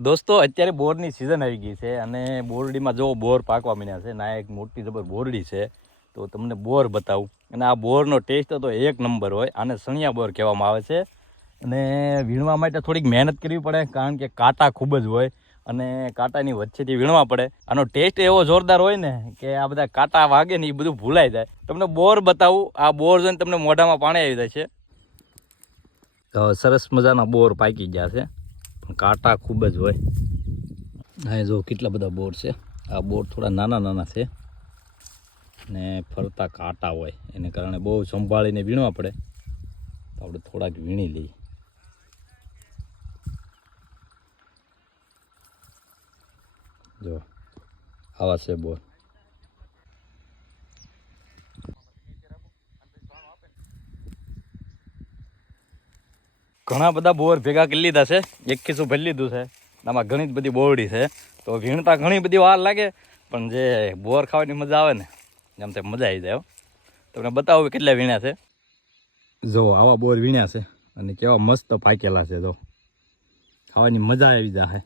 દોસ્તો અત્યારે બોરની સિઝન આવી ગઈ છે અને બોરડીમાં જો બોર પાકવા માંડ્યા છે ના એક મોટી જબર બોરડી છે તો તમને બોર બતાવું અને આ બોરનો ટેસ્ટ તો એક નંબર હોય આને સણિયા બોર કહેવામાં આવે છે અને વીણવા માટે થોડીક મહેનત કરવી પડે કારણ કે કાંટા ખૂબ જ હોય અને કાંટાની વચ્ચેથી વીણવા પડે આનો ટેસ્ટ એવો જોરદાર હોય ને કે આ બધા કાંટા વાગે ને એ બધું ભૂલાઈ જાય તમને બોર બતાવું આ બોર જોઈને તમને મોઢામાં પાણી આવી જાય છે તો સરસ મજાના બોર પાકી ગયા છે કાંટા ખૂબ જ હોય હા જો કેટલા બધા બોર છે આ બોર થોડા નાના નાના છે ને ફરતા કાંટા હોય એને કારણે બહુ સંભાળીને વીણવા પડે તો આપણે થોડાક વીણી લઈએ જો આવા છે બોર ઘણા બધા બોર ભેગા કરી લીધા છે એક ખીસું ભરી લીધું છે આમાં ઘણી જ બધી બોરડી છે તો વીણતા ઘણી બધી વાર લાગે પણ જે બોર ખાવાની મજા આવે ને એમ તે મજા આવી જાય તમને બતાવું કેટલા વીણ્યા છે જો આવા બોર વીણ્યા છે અને કેવા મસ્ત પાકેલા છે જો ખાવાની મજા આવી જાય